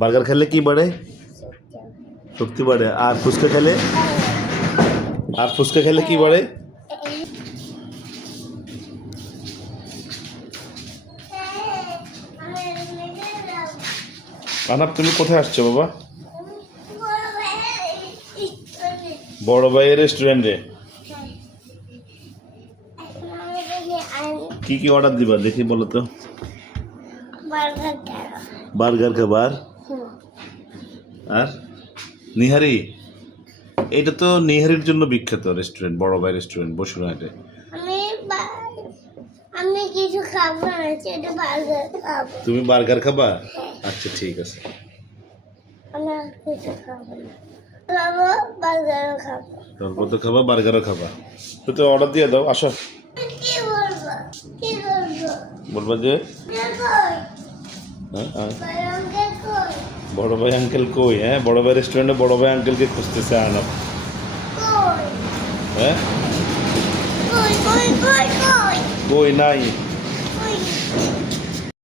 Burger খেলে কি বাড়ে? শক্তি বাড়ে। আর ফুচকা খেলে? আর ফুচকা খেলে কি বাড়ে? আনাপ, তুমি কোথায় আসছো বাবা? বড় ভাইয়ের রেস্টুরেন্টে। কি কি অর্ডার দিবা দেখি বলো তো? বার্গার খাবার আর নিহারি। এটা তো নিহারির জন্য বিখ্যাত রেস্টুরেন্ট, বড় ভাই রেস্টুরেন্ট, বসুরহাটে। আমি কিছু খাবো না, সেটা বার্গার খাবো। তুমি বার্গার খাবা? আচ্ছা ঠিক আছে। আমি আর কিছু খাবো না, খাবো বার্গার খাবো। তারপর তো খাবা, বার্গারও খাবা। তো অর্ডার দিয়ে দাও, আসো। কি বলবো? কি বলবো? বলবা যে বড় ভাই আঙ্কেল কই? হ্যাঁ, বড় ভাই রেস্টুরেন্টে বড় ভাই আঙ্কেলকে খুঁজতেছে আনাপ। হ্যাঁ, কই নাই।